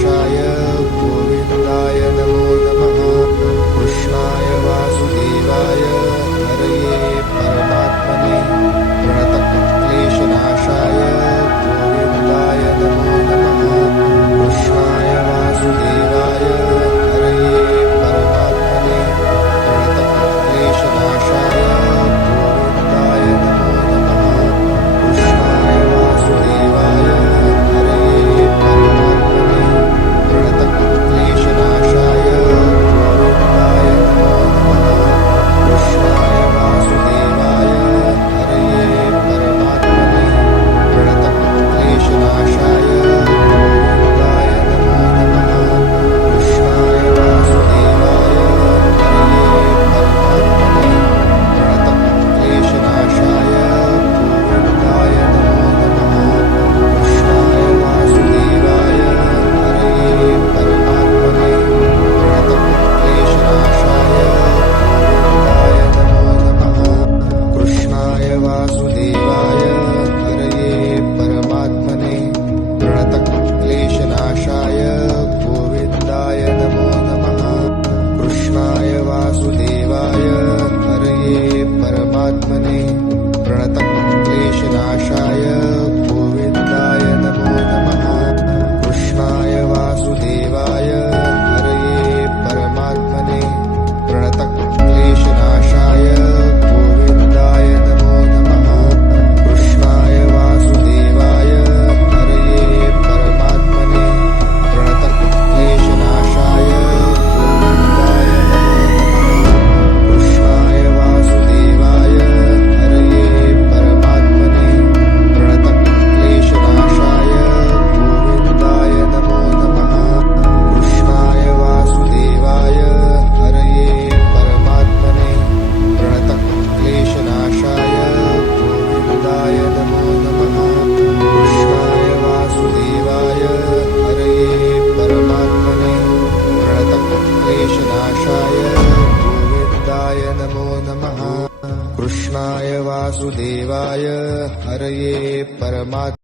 क्लेशनाशाय गोविन्दाय नमो नमः। कृष्णाय वासुदेवाय हरये परमात्मने प्रणतक्लेशनाशाय गोविन्दाय नमो नमः। कृष्णाय वासुदेवाय हरये परमात्मने प्रणतक्लेशनाशाय गोविन्दाय नमो नमः। कृष्णाय वासुदेवाय हरये परमात्मने प्रणतक्लेशनाशाय गोविन्दाय नमो नमः। कृष्णाय वासुदेवाय हरये परमात्मने प्रणतक्लेशनाशाय गोविन्दाय नमो नमः। कृष्णाय वासुदेवाय हरये परमात्मने प्रणतक्लेशनाशाय गोविन्दाय नमो नमः। कृष्णाय वासुदेवाय हरये परमात्मने प्रणतक्लेशनाशाय गोविन्दाय नमो नमः। कृष्णाय वासुदेवाय हरये परमात्मने प्रणतक्लेशनाशाय गोविन्दाय नमो नमः। कृष्णाय वासुदेवाय हरये परमात्मने प्रणतक्लेशनाशाय गोविन्दाय नमो नमः। कृष्णाय वासुदेवाय हरये परमात्मने प्रणतक्लेशनाशाय गोविन्दाय नमो नमः। कृष्णाय वासुदेवाय हरये परमात्मने प्रणतक्लेशनाशाय गोविन्दाय नमो नमः। कृष्णाय वासुदेवाय हरये परमात्मने प्रणतक्लेशनाशाय गोविन्दाय नमो नमः। कृष्णाय वासुदेवाय हरये परमात्मने प्रणतक्लेशनाशाय गोविन्दाय नमो नमः। कृष्णाय वासुदेवाय हरये परमात्मने प्रणतक्लेशनाशाय गोविन्दाय नमो नमः। कृष्णाय वासुदेवाय हरये परमात्मने